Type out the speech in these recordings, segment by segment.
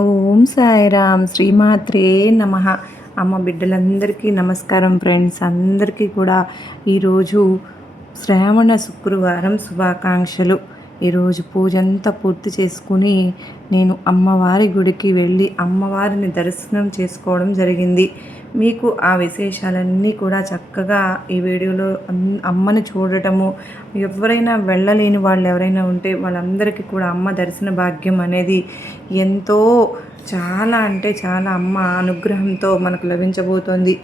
ఓం సాయిరామ్ శ్రీమాత్రే నమః. అమ్మ బిడ్డలందరికీ నమస్కారం ఫ్రెండ్స్. అందరికీ కూడా ఈరోజు శ్రావణ శుక్రవారం శుభాకాంక్షలు. ఈరోజు పూజ అంతా పూర్తి చేసుకుని నేను అమ్మవారి గుడికి వెళ్ళి అమ్మవారిని దర్శనం చేసుకోవడం జరిగింది. మీకు ఆ విశేషాలన్నీ కూడా చక్కగా ఈ వీడియోలో అమ్మని చూడటము, ఎవరైనా వెళ్ళలేని వాళ్ళు ఎవరైనా ఉంటే వాళ్ళందరికీ కూడా అమ్మ దర్శన భాగ్యం అనేది ఎంతో చాలా అంటే చాలా అమ్మ అనుగ్రహంతో మనకు లభించబోతోంది.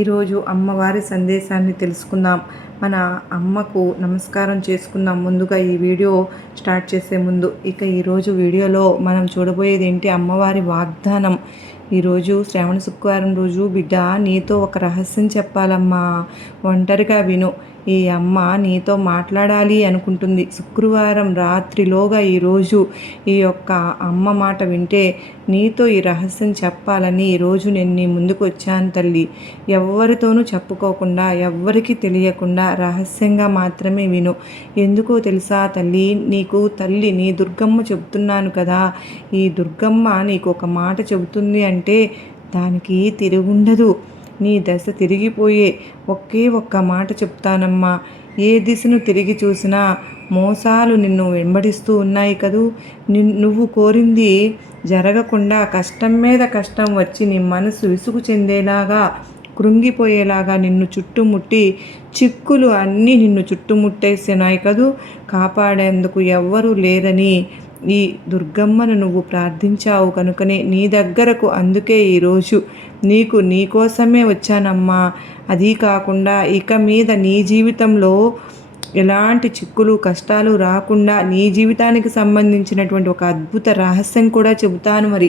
ఈరోజు అమ్మవారి సందేశాన్ని తెలుసుకుందాం. మన అమ్మకు నమస్కారం చేసుకుందాం. ముందుగా ఈ వీడియో స్టార్ట్ చేసే ముందు ఈరోజు వీడియోలో మనం చూడబోయేది ఏంటి, అమ్మవారి వాగ్దానం. ఈరోజు శ్రావణ శుక్రవారం రోజు బిడ్డ నీతో ఒక రహస్యం చెప్పాలమ్మా, ఒంటరిగా విను. ఈ అమ్మ నీతో మాట్లాడాలి అనుకుంటుంది. శుక్రవారం రాత్రిలోగా ఈరోజు ఈ యొక్క అమ్మ మాట వింటే నీతో ఈ రహస్యం చెప్పాలని ఈరోజు నేను నీ ముందుకు వచ్చాను తల్లి. ఎవరితోనూ చెప్పుకోకుండా, ఎవ్వరికీ తెలియకుండా రహస్యంగా మాత్రమే విను. ఎందుకో తెలుసా తల్లి, నీకు తల్లి నీ దుర్గమ్మ చెబుతున్నాను కదా, ఈ దుర్గమ్మ నీకు ఒక మాట చెబుతుంది అంటే దానికి తిరుగుండదు. నీ దశ తిరిగిపోయే ఒకే ఒక్క మాట చెప్తానమ్మా. ఏ దిశను తిరిగి చూసినా మోసాలు నిన్ను వెంబడిస్తూ ఉన్నాయి కదూ. నువ్వు కోరింది జరగకుండా కష్టం మీద కష్టం వచ్చి నీ మనసు విసుగు చెందేలాగా, కృంగిపోయేలాగా నిన్ను చుట్టుముట్టి చిక్కులు అన్నీ నిన్ను చుట్టుముట్టేసినాయి కదూ. కాపాడేందుకు ఎవ్వరూ లేరని ఈ దుర్గమ్మను నువ్వు ప్రార్థించావు కనుకనే నీ దగ్గరకు అందుకే ఈరోజు నీకోసమే వచ్చానమ్మా. అది కాకుండా ఇక మీద నీ జీవితంలో ఎలాంటి చిక్కులు కష్టాలు రాకుండా నీ జీవితానికి సంబంధించినటువంటి ఒక అద్భుత రహస్యం కూడా చెబుతాను. మరి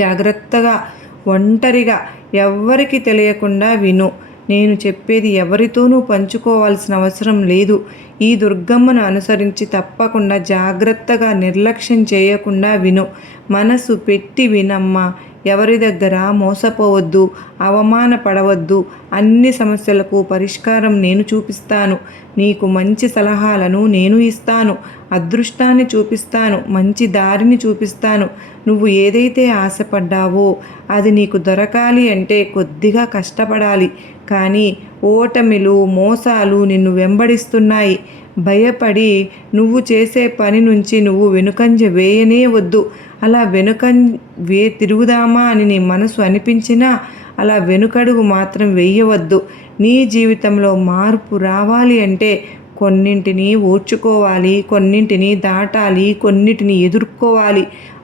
జాగ్రత్తగా ఒంటరిగా ఎవ్వరికి తెలియకుండా విను. నేను చెప్పేది ఎవరితోనూ పంచుకోవాల్సిన అవసరం లేదు. ఈ దుర్గమ్మను అనుసరించి తప్పకుండా జాగ్రత్తగా నిర్లక్ష్యం చేయకుండా విను. మనసు పెట్టి వినమ్మా. ఎవరి దగ్గర మోసపోవద్దు, అవమానపడవద్దు. అన్ని సమస్యలకు పరిష్కారం నేను చూపిస్తాను. నీకు మంచి సలహాలను నేను ఇస్తాను. అదృష్టాన్ని చూపిస్తాను, మంచి దారిని చూపిస్తాను. నువ్వు ఏదైతే ఆశపడ్డావో అది నీకు దొరకాలి అంటే కొద్దిగా కష్టపడాలి. కానీ ఓటమిలు, మోసాలు నిన్ను వెంబడిస్తున్నాయి. భయపడి నువ్వు చేసే పని నుంచి నువ్వు వెనుకంజ వేయనే వద్దు. అలా తిరుగుదామా అని నీ మనసు అనిపించినా అలా వెనుకడుగు మాత్రం వేయవద్దు. నీ జీవితంలో మార్పు రావాలి అంటే కొన్నింటిని ఓర్చుకోవాలి, కొన్నింటిని దాటాలి, కొన్నిటిని ఎదుర్కోవాలి.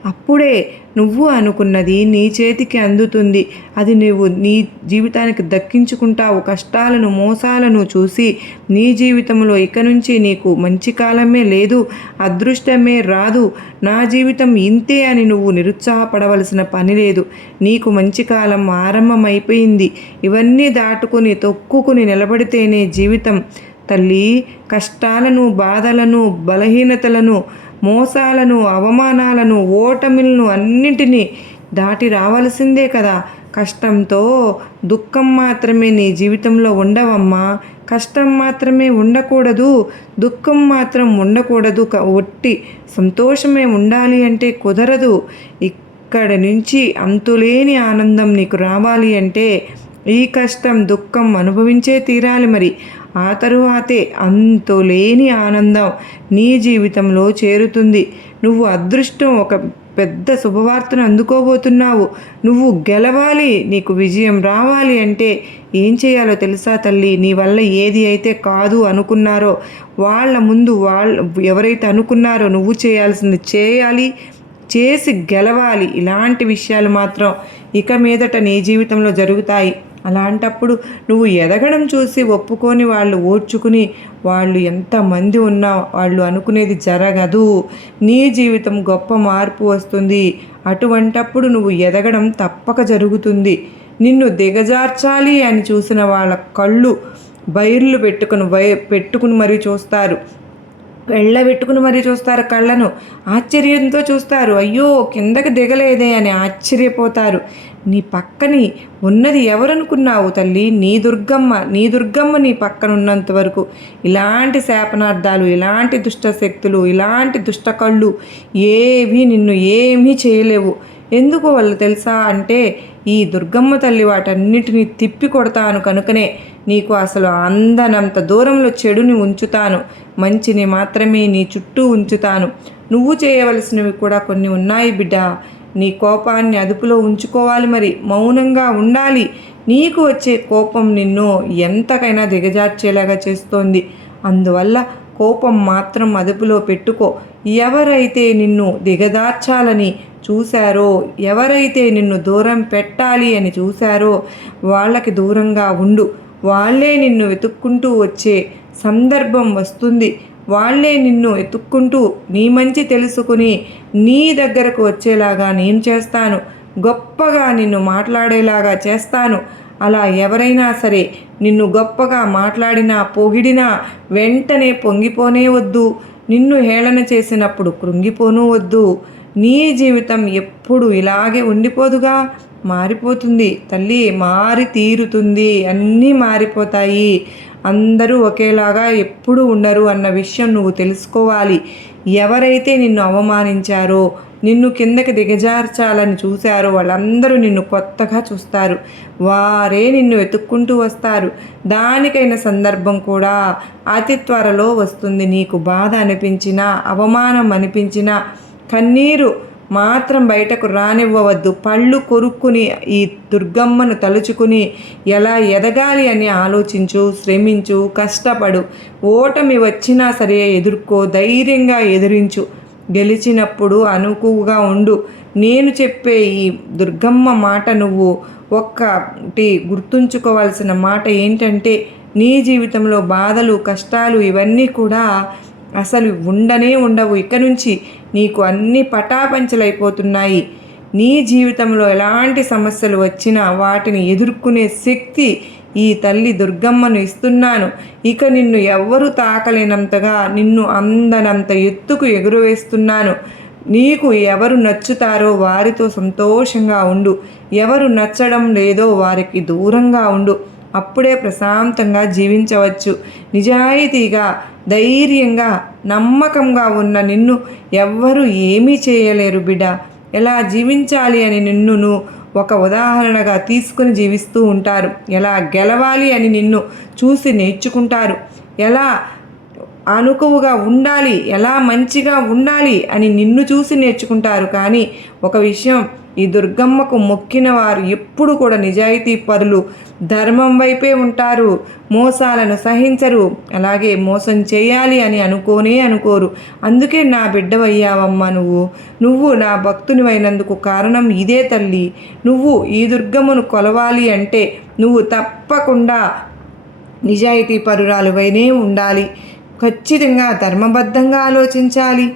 అప్పుడే నువ్వు అనుకున్నది నీ చేతికి అందుతుంది. అది నువ్వు నీ జీవితానికి దక్కించుకుంటావు. కష్టాలను, మోసాలను చూసి నీ జీవితంలో ఇక నుంచి నీకు మంచి కాలమే లేదు, అదృష్టమే రాదు, నా జీవితం ఇంతే అని నువ్వు నిరుత్సాహపడవలసిన పని లేదు. నీకు మంచి కాలం ఆరంభమైపోయింది. ఇవన్నీ దాటుకుని తొక్కుకుని నిలబడితేనే జీవితం తల్లి. కష్టాలను, బాధలను, బలహీనతలను, మోసాలను, అవమానాలను, ఓటమిలను అన్నింటినీ దాటి రావాల్సిందే కదా. కష్టంతో దుఃఖం మాత్రమే నీ జీవితంలో ఉండవమ్మా. కష్టం మాత్రమే ఉండకూడదు, దుఃఖం మాత్రం ఉండకూడదు. ఒట్టి సంతోషమే ఉండాలి అంటే కుదరదు. ఇక్కడి నుంచి అంతులేని ఆనందం నీకు రావాలి అంటే ఈ కష్టం, దుఃఖం అనుభవించే తీరాలి. మరి ఆ తరువాతే అంతులేని ఆనందం నీ జీవితంలో చేరుతుంది. నువ్వు అదృష్టం ఒక పెద్ద శుభవార్తను అందుకోబోతున్నావు. నువ్వు గెలవాలి, నీకు విజయం రావాలి అంటే ఏం చేయాలో తెలుసా తల్లి? నీ వల్ల ఏది అయితే కాదు అనుకున్నారో వాళ్ళ ముందు ఎవరైతే అనుకున్నారో నువ్వు చేయాల్సింది చేయాలి, చేసి గెలవాలి. ఇలాంటి విషయాలు మాత్రం ఇక మీదట నీ జీవితంలో జరుగుతాయి. అలాంటప్పుడు నువ్వు ఎదగడం చూసి ఒప్పుకొని వాళ్ళు ఓర్చుకుని వాళ్ళు ఎంతమంది ఉన్నా వాళ్ళు అనుకునేది జరగదు. నీ జీవితం గొప్ప మార్పు వస్తుంది. అటువంటప్పుడు నువ్వు ఎదగడం తప్పక జరుగుతుంది. నిన్ను దిగజార్చాలి అని చూసిన వాళ్ళ కళ్ళు బైర్లు పెట్టుకుని మరీ చూస్తారు. వెళ్ళబెట్టుకుని మరీ చూస్తారు. కళ్ళను ఆశ్చర్యంతో చూస్తారు. అయ్యో కిందకి దిగలేదే అని ఆశ్చర్యపోతారు. నీ పక్కని ఉన్నది ఎవరనుకున్నావు తల్లి? నీ దుర్గమ్మ నీ పక్కన ఉన్నంత వరకు ఇలాంటి శాపనార్థాలు, ఇలాంటి దుష్ట శక్తులు, ఇలాంటి దుష్ట కళ్ళు ఏమీ నిన్ను ఏమీ చేయలేవు. ఎందుకు వాళ్ళు తెలుసా అంటే, ఈ దుర్గమ్మ తల్లి వాటన్నిటిని తిప్పి కొడతాను కనుకనే నీకు అసలు అందనంత దూరంలో చెడుని ఉంచుతాను, మంచిని మాత్రమే నీ చుట్టూ ఉంచుతాను. నువ్వు చేయవలసినవి కూడా కొన్ని ఉన్నాయి బిడ్డ. నీ కోపాన్ని అదుపులో ఉంచుకోవాలి, మరి మౌనంగా ఉండాలి. నీకు వచ్చే కోపం నిన్ను ఎంతకైనా దిగజార్చేలాగా చేస్తోంది. అందువల్ల కోపం మాత్రం అదుపులో పెట్టుకో. ఎవరైతే నిన్ను దిగదార్చాలని చూశారో, ఎవరైతే నిన్ను దూరం పెట్టాలి అని చూశారో వాళ్ళకి దూరంగా ఉండు. వాళ్ళే నిన్ను వెతుక్కుంటూ వచ్చే సందర్భం వస్తుంది. వాళ్ళే నిన్ను ఎత్తుక్కుంటూ నీ మంచి తెలుసుకుని నీ దగ్గరకు వచ్చేలాగా నేను చేస్తాను. గొప్పగా నిన్ను మాట్లాడేలాగా చేస్తాను. అలా ఎవరైనా సరే నిన్ను గొప్పగా మాట్లాడినా పొగిడినా వెంటనే పొంగిపోనే వద్దు. నిన్ను హేళన చేసినప్పుడు కృంగిపోనూ వద్దు. నీ జీవితం ఎప్పుడు ఇలాగే ఉండిపోదుగా, మారిపోతుంది తల్లి, మారి తీరుతుంది. అన్నీ మారిపోతాయి. అందరూ ఒకేలాగా ఎప్పుడూ ఉండరు అన్న విషయం నువ్వు తెలుసుకోవాలి. ఎవరైతే నిన్ను అవమానించారో, నిన్ను కిందకి దిగజార్చాలని చూశారో వాళ్ళందరూ నిన్ను కొత్తగా చూస్తారు. వారే నిన్ను వెతుక్కుంటూ వస్తారు. దానికైన సందర్భం కూడా అతి త్వరలో వస్తుంది. నీకు బాధ అనిపించినా, అవమానం అనిపించినా కన్నీరు మాత్రం బయటకు రానివ్వవద్దు. పళ్ళు కొరుక్కుని ఈ దుర్గమ్మను తలుచుకుని ఎలా ఎదగాలి అని ఆలోచించు, శ్రమించు, కష్టపడు. ఓటమి వచ్చినా సరే ఎదుర్కో, ధైర్యంగా ఎదిరించు. గెలిచినప్పుడు అనుకువగా ఉండు. నేను చెప్పే ఈ దుర్గమ్మ మాట నువ్వు ఒక్కటి గుర్తుంచుకోవాల్సిన మాట ఏంటంటే, నీ జీవితంలో బాధలు, కష్టాలు ఇవన్నీ కూడా అసలు ఉండనే ఉండవు. ఇక నుంచి నీకు అన్నీ పటాపంచలైపోతున్నాయి. నీ జీవితంలో ఎలాంటి సమస్యలు వచ్చినా వాటిని ఎదుర్కొనే శక్తి ఈ తల్లి దుర్గమ్మను ఇస్తున్నాను. ఇక నిన్ను ఎవ్వరూ తాకలేనంతగా, నిన్ను అందనంత ఎత్తుకు ఎగురవేస్తున్నాను. నీకు ఎవరు నచ్చుతారో వారితో సంతోషంగా ఉండు. ఎవరు నచ్చడం లేదో వారికి దూరంగా ఉండు. అప్పుడే ప్రశాంతంగా జీవించవచ్చు. నిజాయితీగా, ధైర్యంగా, నమ్మకంగా ఉన్న నిన్ను ఎవ్వరూ ఏమీ చేయలేరు బిడ్డ. ఎలా జీవించాలి అని నిన్ను ఒక ఉదాహరణగా తీసుకుని జీవిస్తూ ఉంటారు. ఎలా గెలవాలి అని నిన్ను చూసి నేర్చుకుంటారు. ఎలా అనుకువగా ఉండాలి, ఎలా మంచిగా ఉండాలి అని నిన్ను చూసి నేర్చుకుంటారు. కానీ ఒక విషయం, ఈ దుర్గమ్మకు మొక్కిన వారు ఎప్పుడు కూడా నిజాయితీ పరులు, ధర్మం వైపే ఉంటారు. మోసాలను సహించరు. అలాగే మోసం చేయాలి అని అనుకోరు. అందుకే నా బిడ్డవయ్యావమ్మా నువ్వు నా భక్తునివైనందుకు కారణం ఇదే తల్లి. నువ్వు ఈ దుర్గమ్మను కొలవాలి అంటే నువ్వు తప్పకుండా నిజాయితీ పరురాలువైనే ఉండాలి. ఖచ్చితంగా ధర్మబద్ధంగా ఆలోచించాలి.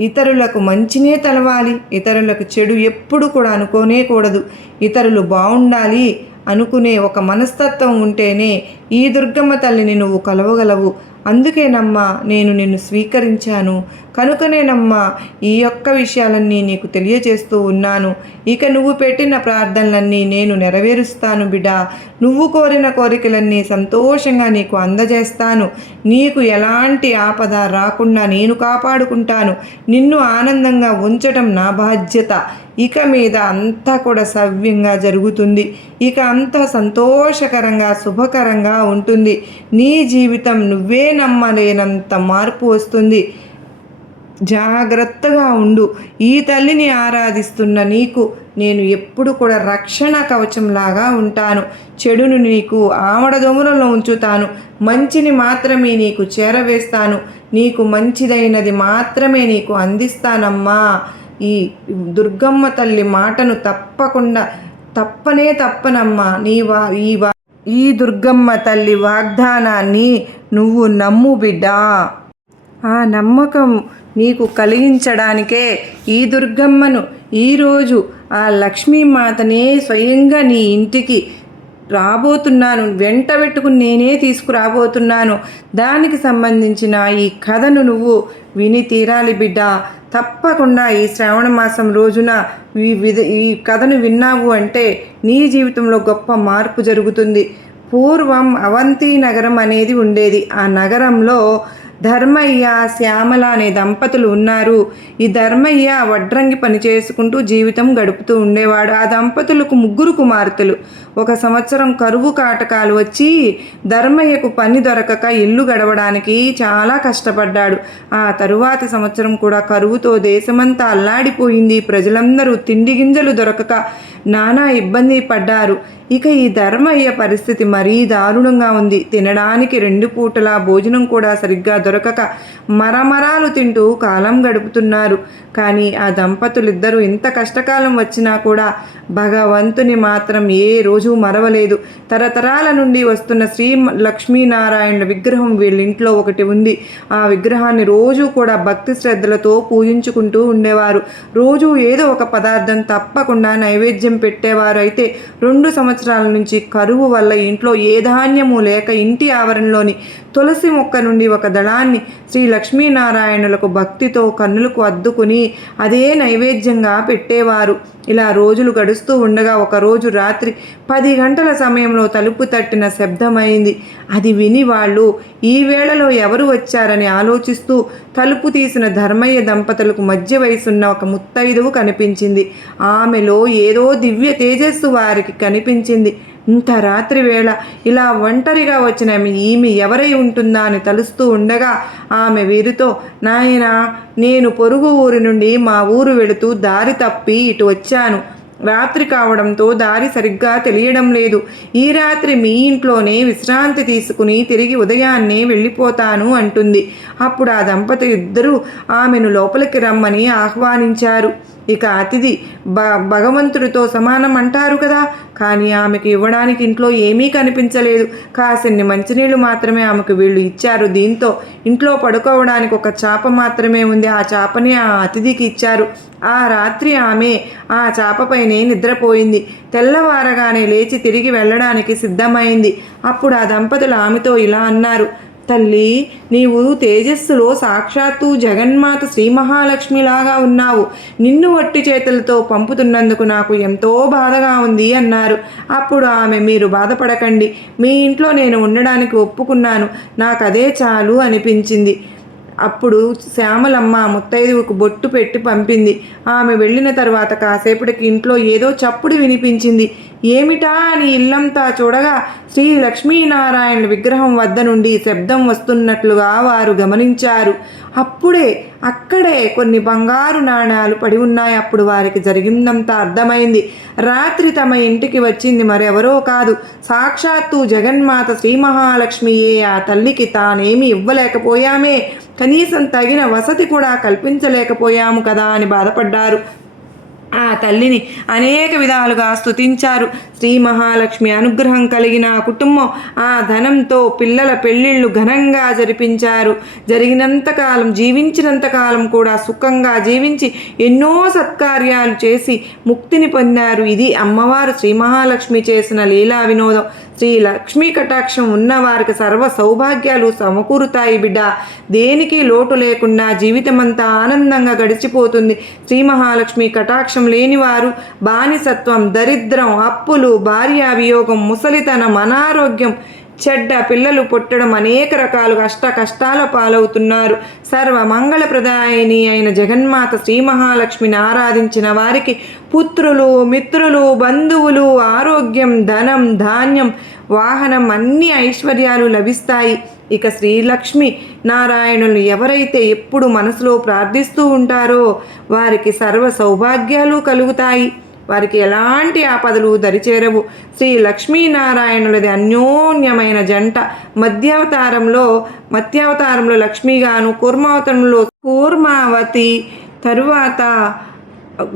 ఇతరులకు మంచినే తలవాలి. ఇతరులకు చెడు ఎప్పుడు కూడా అనుకోనే కూడదు. ఇతరులు బాగుండాలి అనుకునే ఒక మనస్తత్వం ఉంటేనే ఈ దుర్గమ్మ తల్లిని నువ్వు కలవగలవు. అందుకేనమ్మా నేను నిన్ను స్వీకరించాను. కనుకనేనమ్మా ఈ యొక్క విషయాలన్నీ నీకు తెలియజేస్తూ ఉన్నాను. ఇక నువ్వు పెట్టిన ప్రార్థనలన్నీ నేను నెరవేరుస్తాను బిడ్డ. నువ్వు కోరిన కోరికలన్నీ సంతోషంగా నీకు అందజేస్తాను. నీకు ఎలాంటి ఆపద రాకుండా నేను కాపాడుకుంటాను. నిన్ను ఆనందంగా ఉంచటం నా బాధ్యత. ఇక మీద అంతా కూడా సవ్యంగా జరుగుతుంది. ఇక అంతా సంతోషకరంగా, శుభకరంగా ఉంటుంది. నీ జీవితం నువ్వే నమ్మలేనంత మార్పు వస్తుంది. జాగ్రత్తగా ఉండు. ఈ తల్లిని ఆరాధిస్తున్న నీకు నేను ఎప్పుడు కూడా రక్షణ కవచంలాగా ఉంటాను. చెడును నీకు ఆమడ దొంగలలో ఉంచుతాను. మంచిని మాత్రమే నీకు చేరవేస్తాను. నీకు మంచిదైనది మాత్రమే నీకు అందిస్తానమ్మా. ఈ దుర్గమ్మ తల్లి మాటను తప్పనమ్మా. ఈ దుర్గమ్మ తల్లి వాగ్దానాన్ని నువ్వు నమ్ము బిడ్డా. ఆ నమ్మకం నీకు కలిగించడానికే ఈ దుర్గమ్మను ఈరోజు ఆ లక్ష్మీమాతనే స్వయంగా నీ ఇంటికి రాబోతున్నాను, వెంట పెట్టుకుని నేనే తీసుకురాబోతున్నాను. దానికి సంబంధించిన ఈ కథను నువ్వు విని తీరాలి బిడ్డ. తప్పకుండా ఈ శ్రావణ మాసం రోజున ఈ కథను విన్నావు అంటే నీ జీవితంలో గొప్ప మార్పు జరుగుతుంది. పూర్వం అవంతి నగరం అనేది ఉండేది. ఆ నగరంలో ధర్మయ్య, శ్యామల అనే దంపతులు ఉన్నారు. ఈ ధర్మయ్య వడ్రంగి పని చేసుకుంటూ జీవితం గడుపుతూ ఉండేవాడు. ఆ దంపతులకు 3 కుమార్తెలు. ఒక సంవత్సరం కరువు కాటకాలు వచ్చి ధర్మయ్యకు పని దొరకక ఇల్లు గడవడానికి చాలా కష్టపడ్డాడు. ఆ తరువాతి సంవత్సరం కూడా కరువుతో దేశమంతా అల్లాడిపోయింది. ప్రజలందరూ తిండి గింజలు దొరకక నానా ఇబ్బంది పడ్డారు. ఇక ఈ ధర్మయ్య పరిస్థితి మరీ దారుణంగా ఉంది. తినడానికి 2 పూటలా భోజనం కూడా సరిగ్గా దొరకక మరమరాలు తింటూ కాలం గడుపుతున్నారు. కానీ ఆ దంపతులిద్దరూ ఇంత కష్టకాలం వచ్చినా కూడా భగవంతుని మాత్రం ఏ రోజు మరవలేదు. తరతరాల నుండి వస్తున్న శ్రీ లక్ష్మీనారాయణుల విగ్రహం వీళ్ళింట్లో ఒకటి ఉంది. ఆ విగ్రహాన్ని రోజు కూడా భక్తి శ్రద్ధలతో పూజించుకుంటూ ఉండేవారు. రోజు ఏదో ఒక పదార్థం తప్పకుండా నైవేద్యం పెట్టేవారు. అయితే 2 సంవత్సరాల నుంచి కరువు వల్ల ఇంట్లో ఏ ధాన్యము లేక ఇంటి ఆవరణలోని తులసి మొక్క నుండి ఒక దళాన్ని శ్రీ లక్ష్మీనారాయణులకు భక్తితో కన్నులకు అద్దుకుని అదే నైవేద్యంగా పెట్టేవారు. ఇలా రోజులు గడుస్తూ ఉండగా ఒకరోజు రాత్రి 10 గంటల సమయంలో తలుపు తట్టిన శబ్దమైంది. అది విని వాళ్ళు ఈ వేళలో ఎవరు వచ్చారని ఆలోచిస్తూ తలుపు తీసిన ధర్మయ్య దంపతులకు మధ్య వయసున్న ఒక ముత్తైదువు కనిపించింది. ఆమెలో ఏదో దివ్య తేజస్సు వారికి కనిపించింది. ఇంత రాత్రి వేళ ఇలా ఒంటరిగా వచ్చిన ఈమె ఎవరై ఉంటుందా అని తలుస్తూ ఉండగా ఆమె వీరితో, నాయనా, నేను పొరుగు ఊరి నుండి మా ఊరు వెళుతూ దారి తప్పి ఇటు వచ్చాను. రాత్రి కావడంతో దారి సరిగ్గా తెలియడం లేదు. ఈ రాత్రి మీ ఇంట్లోనే విశ్రాంతి తీసుకుని తిరిగి ఉదయాన్నే వెళ్ళిపోతాను అంటుంది. అప్పుడు ఆ దంపతి ఇద్దరూ ఆమెను లోపలికి రమ్మని ఆహ్వానించారు. ఇక అతిథి భగవంతుడితో సమానం అంటారు కదా. కానీ ఆమెకు ఇవ్వడానికి ఇంట్లో ఏమీ కనిపించలేదు. కాసిన్ని మంచినీళ్ళు మాత్రమే ఆమెకు వీళ్ళు ఇచ్చారు. దీంతో ఇంట్లో పడుకోవడానికి ఒక చాప మాత్రమే ఉంది. ఆ చాపని ఆ అతిథికి ఇచ్చారు. ఆ రాత్రి ఆమె ఆ చాపపైనే నిద్రపోయింది. తెల్లవారగానే లేచి తిరిగి వెళ్ళడానికి సిద్ధమైంది. అప్పుడు ఆ దంపతులు ఆమెతో ఇలా అన్నారు, తల్లి, నీవు తేజస్సులో సాక్షాత్తు జగన్మాత శ్రీ మహాలక్ష్మిలాగా ఉన్నావు. నిన్ను వట్టి చేతులతో పంపుతున్నందుకు నాకు ఎంతో బాధగా ఉంది అన్నారు. అప్పుడు ఆమె, మీరు బాధపడకండి, మీ ఇంట్లో నేను ఉండడానికి ఒప్పుకున్నాను, నాకు అదే చాలు అనిపించింది. అప్పుడు శ్యామలమ్మ ముత్తైదువుకు బొట్టు పెట్టి పంపింది. ఆమె వెళ్ళిన తర్వాత కాసేపటికి ఇంట్లో ఏదో చప్పుడు వినిపించింది. ఏమిటా అని ఇల్లంతా చూడగా శ్రీ లక్ష్మీనారాయణ విగ్రహం వద్ద నుండి శబ్దం వస్తున్నట్లుగా వారు గమనించారు. అక్కడే కొన్ని బంగారు నాణాలు పడి ఉన్నాయి. అప్పుడు వారికి జరిగిందంతా అర్థమైంది. రాత్రి తమ ఇంటికి వచ్చింది మరెవరో కాదు, సాక్షాత్తు జగన్మాత శ్రీ మహాలక్ష్మియే. ఆ తల్లికి తానేమి ఇవ్వలేకపోయామే, కనీసం తగిన వసతి కూడా కల్పించలేకపోయాము కదా అని బాధపడ్డారు. ఆ తల్లిని అనేక విధాలుగా స్తుతించారు. శ్రీ మహాలక్ష్మి అనుగ్రహం కలిగిన కుటుంబం ఆ ధనంతో పిల్లల పెళ్ళిళ్ళు ఘనంగా జరిపించారు. జీవించినంతకాలం కూడా సుఖంగా జీవించి ఎన్నో సత్కార్యాలు చేసి ముక్తిని పొందారు. ఇది అమ్మవారు శ్రీ మహాలక్ష్మి చేసిన లీలా వినోదం. శ్రీ లక్ష్మీ కటాక్షం ఉన్నవారికి సర్వ సౌభాగ్యాలు సమకూరుతాయి బిడ్డ. దేనికి లోటు లేకుండా జీవితమంతా ఆనందంగా గడిచిపోతుంది. శ్రీ మహాలక్ష్మి కటాక్షం లేనివారు బానిసత్వం, దరిద్రం, అప్పులు, భార్యా వియోగం, ముసలితనం, అనారోగ్యం, చెడ్డ పిల్లలు పుట్టడం, అనేక రకాలుగా అష్ట కష్టాల పాలవుతున్నారు. సర్వ మంగళప్రదాయిని అయిన జగన్మాత శ్రీ మహాలక్ష్మిని ఆరాధించిన వారికి పుత్రులు, మిత్రులు, బంధువులు, ఆరోగ్యం, ధనం, ధాన్యం, వాహనం, అన్ని ఐశ్వర్యాలు లభిస్తాయి. ఇక శ్రీలక్ష్మి నారాయణులు ఎవరైతే ఎప్పుడు మనసులో ప్రార్థిస్తూ ఉంటారో వారికి సర్వ సౌభాగ్యాలు కలుగుతాయి. వారికి ఎలాంటి ఆపదలు దరిచేరవు. శ్రీ లక్ష్మీనారాయణులది అన్యోన్యమైన జంట. మత్స్యావతారంలో లక్ష్మిగాను, కూర్మావతారంలో కూర్మావతి, తరువాత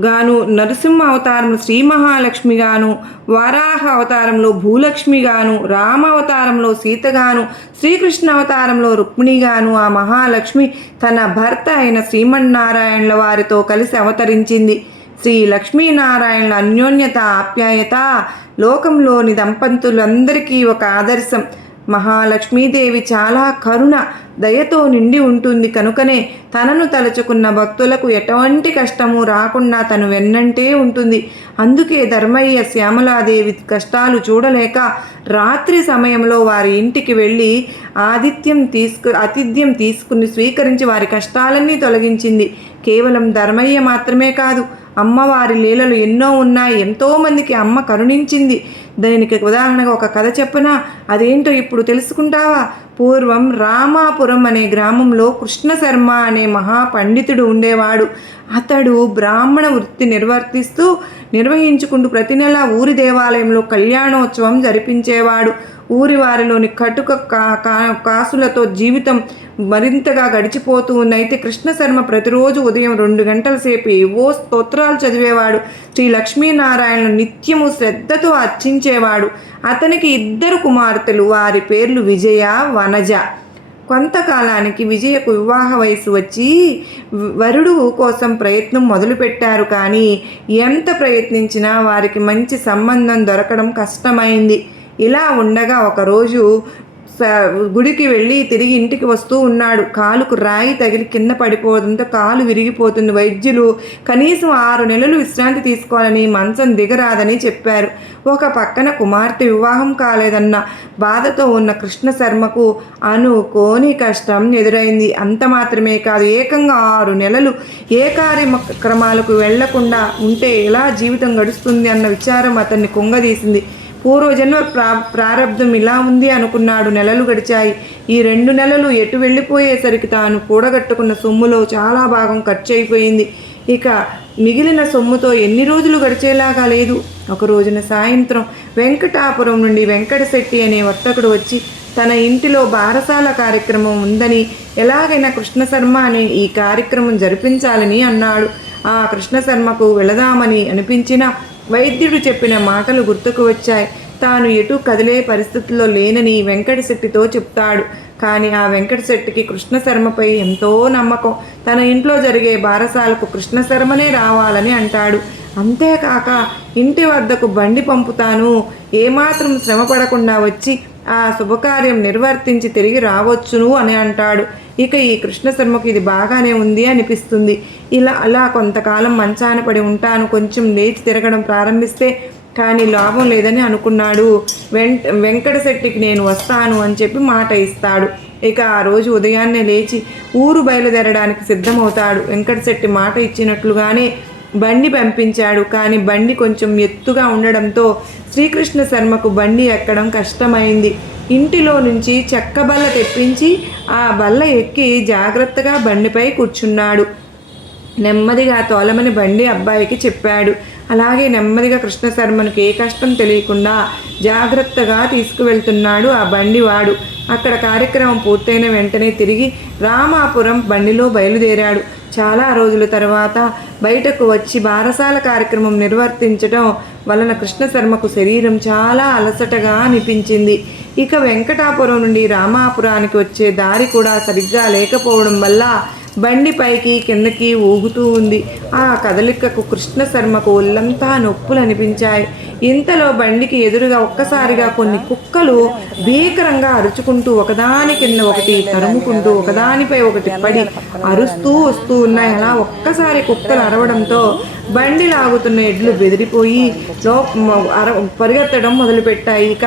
గాను నరసింహ అవతారంలో శ్రీ మహాలక్ష్మిగాను, వరాహ అవతారంలో భూలక్ష్మిగాను, రామ అవతారంలో సీతగాను, శ్రీకృష్ణ అవతారంలో రుక్మిణిగాను ఆ మహాలక్ష్మి తన భర్త అయిన శ్రీమన్నారాయణుల వారితో కలిసి అవతరించింది. శ్రీ లక్ష్మీనారాయణుల అన్యోన్యత, ఆప్యాయత లోకంలోని దంపతులందరికీ ఒక ఆదర్శం. మహాలక్ష్మీదేవి చాలా కరుణ దయతో నిండి ఉంటుంది కనుకనే తనను తలుచుకున్న భక్తులకు ఎటువంటి కష్టము రాకుండా తను వెన్నంటే ఉంటుంది. అందుకే ధర్మయ్య శ్యామలాదేవి కష్టాలు చూడలేక రాత్రి సమయంలో వారి ఇంటికి వెళ్ళి ఆతిథ్యం తీసుకుని స్వీకరించి వారి కష్టాలన్నీ తొలగించింది. కేవలం ధర్మయ్య మాత్రమే కాదు, అమ్మవారి లీలలు ఎన్నో ఉన్నాయి. ఎంతోమందికి అమ్మ కరుణించింది. దానికి ఉదాహరణగా ఒక కథ చెప్పనా? అదేంటో ఇప్పుడు తెలుసుకుంటావా? పూర్వం రామాపురం అనే గ్రామంలో కృష్ణశర్మ అనే మహాపండితుడు ఉండేవాడు. అతడు బ్రాహ్మణ వృత్తి నిర్వహించుకుంటూ ప్రతి నెల ఊరి దేవాలయంలో కళ్యాణోత్సవం జరిపించేవాడు. ఊరి వారిలోని కటుక కాసులతో జీవితం మరింతగా గడిచిపోతూ ఉన్నైతే కృష్ణశర్మ ప్రతిరోజు ఉదయం 2 గంటల సేపు ఏవో స్తోత్రాలు చదివేవాడు. శ్రీ లక్ష్మీనారాయణను నిత్యము శ్రద్ధతో అర్చించేవాడు. అతనికి 2 కుమార్తెలు. వారి పేర్లు విజయ, వనజ. కొంతకాలానికి విజయకు వివాహ వయసు వచ్చి వరుడు కోసం ప్రయత్నం మొదలుపెట్టారు. కానీ ఎంత ప్రయత్నించినా వారికి మంచి సంబంధం దొరకడం కష్టమైంది. ఇలా ఉండగా ఒకరోజు గుడికి వెళ్ళి తిరిగి ఇంటికి వస్తూ ఉన్నాడు. కాలుకు రాయి తగిలి కింద పడిపోవడంతో కాలు విరిగిపోతుంది. వైద్యులు కనీసం 6 నెలలు విశ్రాంతి తీసుకోవాలని, మంచం దిగరాదని చెప్పారు. ఒక పక్కన కుమార్తె వివాహం కాలేదన్న బాధతో ఉన్న కృష్ణశర్మకు అనుకోని కష్టం ఎదురైంది. అంత మాత్రమే కాదు, ఏకంగా 6 నెలలు ఏ కార్యక్రమాలకు వెళ్లకుండా ఉంటే ఎలా జీవితం గడుస్తుంది అన్న విచారం అతన్ని కుంగదీసింది. పూర్వజన్మ ప్రారంధం ఇలా ఉంది అనుకున్నాడు. నెలలు గడిచాయి. ఈ 2 నెలలు ఎటు వెళ్ళిపోయేసరికి తాను కూడగట్టుకున్న సొమ్ములో చాలా భాగం ఖర్చు అయిపోయింది. ఇక మిగిలిన సొమ్ముతో ఎన్ని రోజులు గడిచేలాగా లేదు. ఒక రోజున సాయంత్రం వెంకటాపురం నుండి వెంకటశెట్టి అనే వర్తకుడు వచ్చి తన ఇంటిలో బారసాల కార్యక్రమం ఉందని, ఎలాగైనా కృష్ణశర్మ అనే ఈ కార్యక్రమం జరిపించాలని అన్నాడు. ఆ కృష్ణశర్మకు వెళదామని అనిపించిన వైద్యుడు చెప్పిన మాటలు గుర్తుకు వచ్చాయి. తాను ఎటు కదిలే పరిస్థితుల్లో లేనని వెంకటశెట్టితో చెప్తాడు. కానీ ఆ వెంకటశెట్టికి కృష్ణశర్మపై ఎంతో నమ్మకం. తన ఇంట్లో జరిగే బారసాలకు కృష్ణశర్మనే రావాలని అంటాడు. అంతేకాక ఇంటి వద్దకు బండి పంపుతాను, ఏమాత్రం శ్రమ పడకుండా వచ్చి ఆ శుభకార్యం నిర్వర్తించి తిరిగి రావచ్చును అని అంటాడు. ఇక ఈ కృష్ణశర్మకు ఇది బాగానే ఉంది అనిపిస్తుంది. అలా కొంతకాలం మంచాన పడి ఉంటాను, కొంచెం లేచి తిరగడం ప్రారంభిస్తే కానీ లాభం లేదని అనుకున్నాడు. వెంకటశెట్టికి నేను వస్తాను అని చెప్పి మాట ఇస్తాడు. ఇక ఆ రోజు ఉదయాన్నే లేచి ఊరు బయలుదేరడానికి సిద్ధమవుతాడు. వెంకటశెట్టి మాట ఇచ్చినట్లుగానే బండి పంపించాడు. కానీ బండి కొంచెం ఎత్తుగా ఉండడంతో శ్రీకృష్ణ శర్మకు బండి ఎక్కడం కష్టమైంది. ఇంటిలో నుంచి చెక్క బల్ల తెప్పించి ఆ బల్ల ఎక్కి జాగ్రత్తగా బండిపై కూర్చున్నాడు. నెమ్మదిగా తోలమని బండి అబ్బాయికి చెప్పాడు. అలాగే నెమ్మదిగా కృష్ణశర్మనికి ఏ కష్టం తెలియకుండా జాగ్రత్తగా తీసుకువెళ్తున్నాడు ఆ బండివాడు. అక్కడ కార్యక్రమం పూర్తయిన వెంటనే తిరిగి రామాపురం బండిలో బయలుదేరాడు. చాలా రోజుల తర్వాత బయటకు వచ్చి బారసాల కార్యక్రమం నిర్వర్తించడం వలన కృష్ణశర్మకు శరీరం చాలా అలసటగా అనిపించింది. ఇక వెంకటాపురం నుండి రామాపురానికి వచ్చే దారి కూడా సరిగ్గా లేకపోవడం వల్ల బండి పైకి కిందకి ఊగుతూ ఉంది. ఆ కదలికకు కృష్ణశర్మకు ఒళ్ళంతా నొప్పులు అనిపించాయి. ఇంతలో బండికి ఎదురుగా ఒక్కసారిగా కొన్ని కుక్కలు భీకరంగా అరుచుకుంటూ ఒకదాని కింద ఒకటి తరుముకుంటూ ఒకదానిపై ఒకటి పడి అరుస్తూ వస్తూ ఉన్నాయి. అలా ఒక్కసారి కుక్కలు అరవడంతో బండి లాగుతున్న ఎడ్లు బెదిరిపోయి పరిగెత్తడం మొదలుపెట్టాయి. ఇక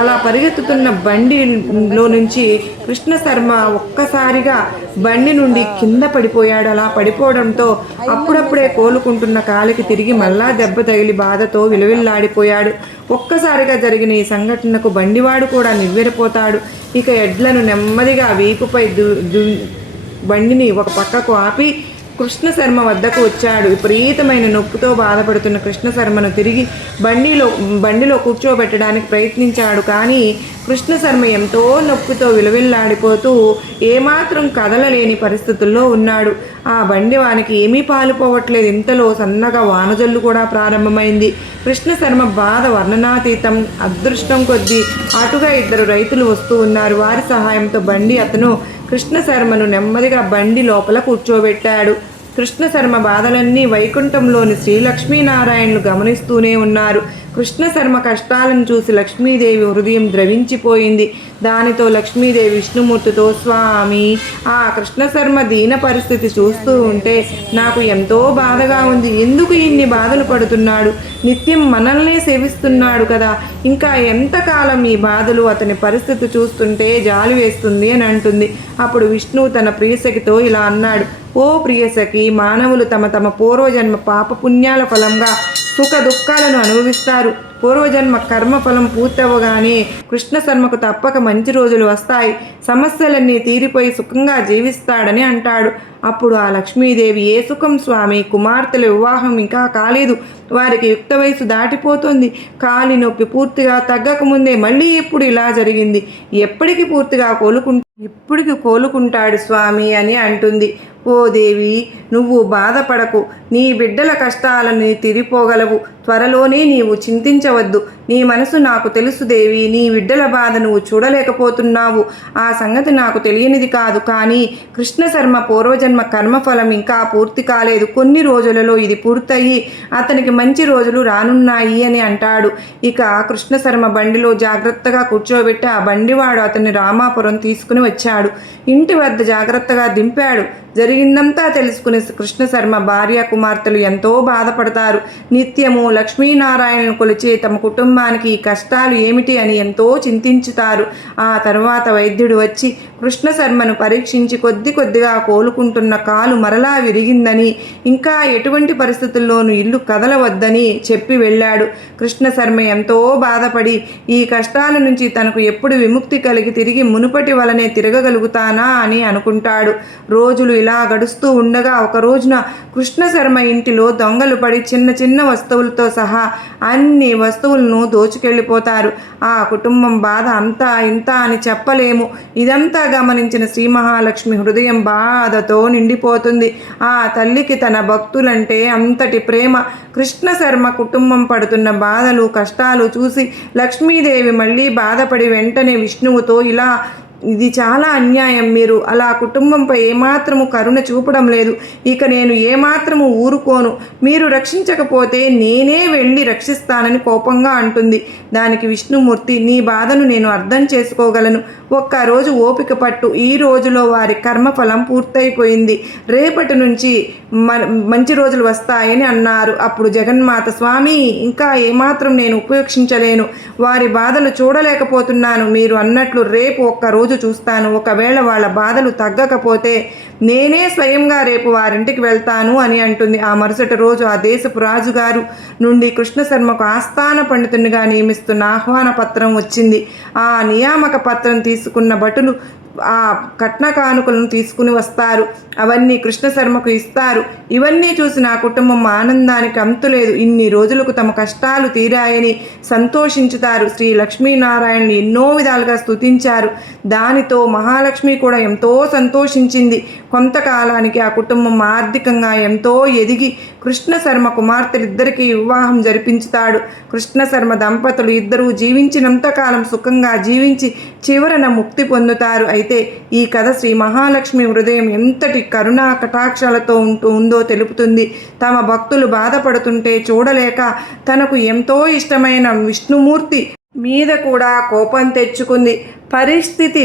అలా పరిగెత్తుతున్న బండిలో నుంచి కృష్ణశర్మ ఒక్కసారిగా బండి నుండి కింద పడిపోయాడు. అలా పడిపోవడంతో అప్పుడప్పుడే కోలుకుంటున్న కాలికి తిరిగి మళ్ళా దెబ్బ తగిలి బాధతో విలువిల్లాడిపోయాడు. ఒక్కసారిగా జరిగిన ఈ సంఘటనకు బండివాడు కూడా నివ్వెరపోతాడు. ఇక ఎడ్లను నెమ్మదిగా వీపుపై బండిని ఒక పక్కకు ఆపి కృష్ణశర్మ వద్దకు వచ్చాడు. విపరీతమైన నొప్పితో బాధపడుతున్న కృష్ణశర్మను తిరిగి బండిలో కూర్చోబెట్టడానికి ప్రయత్నించాడు. కానీ కృష్ణశర్మ ఎంతో నొప్పితో విలువిల్లాడిపోతూ ఏమాత్రం కదలలేని పరిస్థితుల్లో ఉన్నాడు. ఆ బండి వానికి ఏమీ పాలుపోవట్లేదు. ఇంతలో సన్నగా వానజల్లు కూడా ప్రారంభమైంది. కృష్ణశర్మ బాధ వర్ణనాతీతం. అదృష్టం కొద్దీ అటుగా 2 రైతులు వస్తూ ఉన్నారు. వారి సహాయంతో అతను కృష్ణశర్మను నెమ్మదిగా బండి లోపల కూర్చోబెట్టాడు. కృష్ణ శర్మ బాధలన్నీ వైకుంఠంలోని శ్రీ లక్ష్మీనారాయణులు గమనిస్తూనే ఉన్నారు. కృష్ణ శర్మ కష్టాలను చూసి లక్ష్మీదేవి హృదయం ద్రవించిపోయింది. దానితో లక్ష్మీదేవి విష్ణుమూర్తితో, స్వామి, ఆ కృష్ణ శర్మ దీన పరిస్థితి చూస్తూ ఉంటే నాకు ఎంతో బాధగా ఉంది. ఎందుకు ఇన్ని బాధలు పడుతున్నాడు? నిత్యం మనల్నే సేవిస్తున్నాడు కదా, ఇంకా ఎంతకాలం ఈ బాధలు? అతని పరిస్థితి చూస్తుంటే జాలి వేస్తుంది అని అంటుంది. అప్పుడు విష్ణువు తన ప్రియసఖితో ఇలా అన్నాడు, ఓ ప్రియసఖి, మానవులు తమ తమ పూర్వజన్మ పాపపుణ్యాల ఫలంగా సుఖ దుఃఖాలను అనుభవిస్తారు. పూర్వజన్మ కర్మఫలం పూర్తవగానే కృష్ణ శర్మకు తప్పక మంచి రోజులు వస్తాయి. సమస్యలన్నీ తీరిపోయి సుఖంగా జీవిస్తాడని అంటాడు. అప్పుడు ఆ లక్ష్మీదేవి, ఏ సుఖం స్వామి? కుమార్తెల వివాహం ఇంకా కాలేదు. వారికి యుక్త వయసు దాటిపోతుంది. కాలి నొప్పి పూర్తిగా తగ్గకముందే మళ్ళీ ఇప్పుడు ఇలా జరిగింది. ఎప్పటికి పూర్తిగా కోలుకుంటాడు స్వామి అని అంటుంది. ఓ దేవి, నువ్వు బాధపడకు. నీ బిడ్డల కష్టాలను తీరిపోగలవు. త్వరలోనే నీవు చింతించవద్దు. నీ మనసు నాకు తెలుసు దేవి. నీ బిడ్డల బాధ నువ్వు చూడలేకపోతున్నావు. ఆ సంగతి నాకు తెలియనిది కాదు. కానీ కృష్ణ శర్మ పూర్వజన్మ కర్మఫలం ఇంకా పూర్తి కాలేదు. కొన్ని రోజులలో ఇది పూర్తయి అతనికి మంచి రోజులు రానున్నాయి అని అంటాడు. ఇక కృష్ణ శర్మ బండిలో జాగ్రత్తగా కూర్చోబెట్టి ఆ బండివాడు అతన్ని రామాపురం తీసుకుని వచ్చాడు. ఇంటి వద్ద జాగ్రత్తగా దింపాడు. జరిగిందంతా తెలుసుకునే కృష్ణ శర్మ భార్య కుమార్తెలు ఎంతో బాధపడతారు. నిత్యము లక్ష్మీనారాయణను కొలిచే తమ కుటుంబానికి ఈ కష్టాలు ఏమిటి అని ఎంతో చింతించుతారు. ఆ తర్వాత వైద్యుడు వచ్చి కృష్ణ శర్మను పరీక్షించి కొద్దిగా కోలుకుంటున్న కాలు మరలా విరిగిందని, ఇంకా ఎటువంటి పరిస్థితుల్లోనూ ఇల్లు కదలవద్దని చెప్పి వెళ్ళాడు. కృష్ణ శర్మ ఎంతో బాధపడి ఈ కష్టాల నుంచి తనకు ఎప్పుడు విముక్తి కలిగి తిరిగి మునుపటి వలనే తిరగగలుగుతానా అని అనుకుంటాడు. రోజులు ఇలా గడుస్తూ ఉండగా ఒక రోజున కృష్ణ శర్మ ఇంటిలో దొంగలు పడి చిన్న వస్తువులతో సహా అన్ని వస్తువులను దోచుకెళ్ళిపోతారు. ఆ కుటుంబం బాధ అంతా ఇంత అని చెప్పలేము. ఇదంతా గమనించిన శ్రీ మహాలక్ష్మి హృదయం బాధతో నిండిపోతుంది. ఆ తల్లికి తన భక్తులంటే అంతటి ప్రేమ. కృష్ణ శర్మ కుటుంబం పడుతున్న బాధలు కష్టాలు చూసి లక్ష్మీదేవి మళ్ళీ బాధపడి వెంటనే విష్ణువుతో ఇలా, ఇది చాలా అన్యాయం. మీరు అలా కుటుంబంపై ఏమాత్రము కరుణ చూపడం లేదు. ఇక నేను ఏమాత్రము ఊరుకోను. మీరు రక్షించకపోతే నేనే వెళ్ళి రక్షిస్తానని కోపంగా అంటుంది. దానికి విష్ణుమూర్తి, నీ బాధను నేను అర్థం చేసుకోగలను. ఒక్కరోజు ఓపిక పట్టు. ఈ రోజులో వారి కర్మఫలం పూర్తయిపోయింది. రేపటి నుంచి మంచి రోజులు వస్తాయని అన్నారు. అప్పుడు జగన్మాత, స్వామి, ఇంకా ఏమాత్రం నేను ఉపేక్షించలేను. వారి బాధలు చూడలేకపోతున్నాను. మీరు అన్నట్లు రేపు ఒక్కరోజు చూస్తాను. ఒకవేళ వాళ్ళ బాధలు తగ్గకపోతే నేనే స్వయంగా రేపు వారింటికి వెళ్తాను అని అంటుంది. ఆ మరుసటి రోజు ఆ దేశపు రాజుగారు నుండి కృష్ణ శర్మకు ఆస్థాన పండితునిగా నియమిస్తున్న ఆహ్వాన పత్రం వచ్చింది. ఆ నియామక పత్రం తీసుకున్న భటులు ఆ కట్న కానుకలను తీసుకుని వస్తారు. అవన్నీ కృష్ణ శర్మకు ఇస్తారు. ఇవన్నీ చూసి నా కుటుంబం ఆనందానికి అంతులేదు. ఇన్ని రోజులకు తమ కష్టాలు తీరాయని సంతోషించుతారు. శ్రీ లక్ష్మీనారాయణని ఎన్నో విధాలుగా స్తుతించారు. దానితో మహాలక్ష్మి కూడా ఎంతో సంతోషించింది. కొంతకాలానికి ఆ కుటుంబం ఆర్థికంగా ఎంతో ఎదిగి కృష్ణ శర్మ కుమార్తెలిద్దరికీ వివాహం జరిపించుతాడు. కృష్ణ శర్మ దంపతులు ఇద్దరూ జీవించినంతకాలం సుఖంగా జీవించి చివరన ముక్తి పొందుతారు. అయితే ఈ కథ శ్రీ మహాలక్ష్మి హృదయం ఎంతటి కరుణా కటాక్షాలతో ఉందో తెలుపుతుంది. తమ భక్తులు బాధపడుతుంటే చూడలేక తనకు ఎంతో ఇష్టమైన విష్ణుమూర్తి మీద కూడా కోపం తెచ్చుకుంది. పరిస్థితి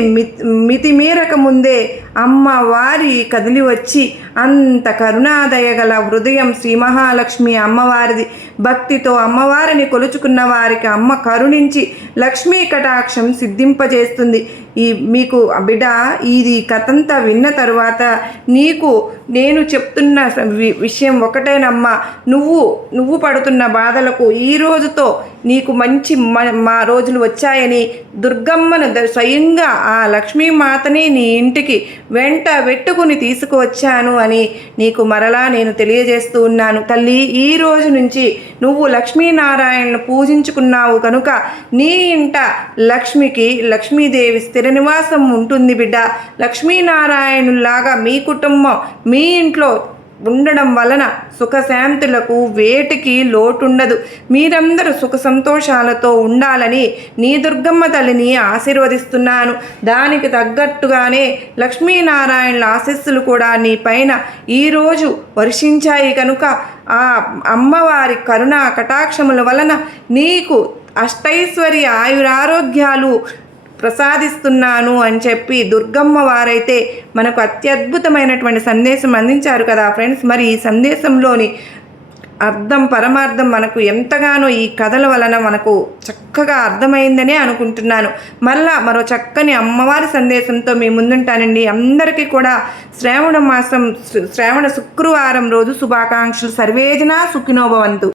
మితిమీరక ముందే అమ్మవారి కదిలి వచ్చి, అంత కరుణాదయగల హృదయం శ్రీ మహాలక్ష్మి అమ్మవారిది. భక్తితో అమ్మవారిని కొలుచుకున్న వారికి అమ్మ కరుణించి లక్ష్మీ కటాక్షం సిద్ధింపజేస్తుంది. మీకు బిడ్డ, ఇది కథంతా విన్న తరువాత నీకు నేను చెప్తున్న విషయం ఒకటేనమ్మా. నువ్వు పడుతున్న బాధలకు ఈ రోజుతో నీకు మంచి మా రోజులు వచ్చాయని దుర్గమ్మను స్వయంగా ఆ లక్ష్మీమాతని నీ ఇంటికి వెంట వెట్టుకుని తీసుకువచ్చాను అని నీకు మరలా నేను తెలియజేస్తూ ఉన్నాను. తల్లి, ఈ రోజు నుంచి నువ్వు లక్ష్మీనారాయణను పూజించుకున్నావు కనుక నీ ఇంట లక్ష్మీదేవి స్థిర నివాసం ఉంటుంది బిడ్డ. లక్ష్మీనారాయణులాగా మీ కుటుంబం మీ ఇంట్లో ఉండడం వలన సుఖశాంతులకు వేటికి లోటుండదు. మీరందరూ సుఖ సంతోషాలతో ఉండాలని నీ దుర్గమ్మ తల్లిని ఆశీర్వదిస్తున్నాను. దానికి తగ్గట్టుగానే లక్ష్మీనారాయణుల ఆశీస్సులు కూడా నీ పైన ఈరోజు వర్షించాయి కనుక ఆ అమ్మవారి కరుణా కటాక్షముల వలన నీకు అష్టైశ్వర్య ఆయురారోగ్యాలు ప్రసాదిస్తున్నాను అని చెప్పి దుర్గమ్మ వారైతే మనకు అత్యద్భుతమైనటువంటి సందేశం అందించారు కదా ఫ్రెండ్స్. మరి ఈ సందేశంలోని అర్థం పరమార్థం మనకు ఎంతగానో ఈ కథల వలన మనకు చక్కగా అర్థమైందనే అనుకుంటున్నాను. మరో చక్కని అమ్మవారి సందేశంతో మీ ముందుంటానండి. అందరికీ కూడా శ్రావణ శుక్రవారం రోజు శుభాకాంక్షలు. సర్వేజన సుఖినో భవంతు.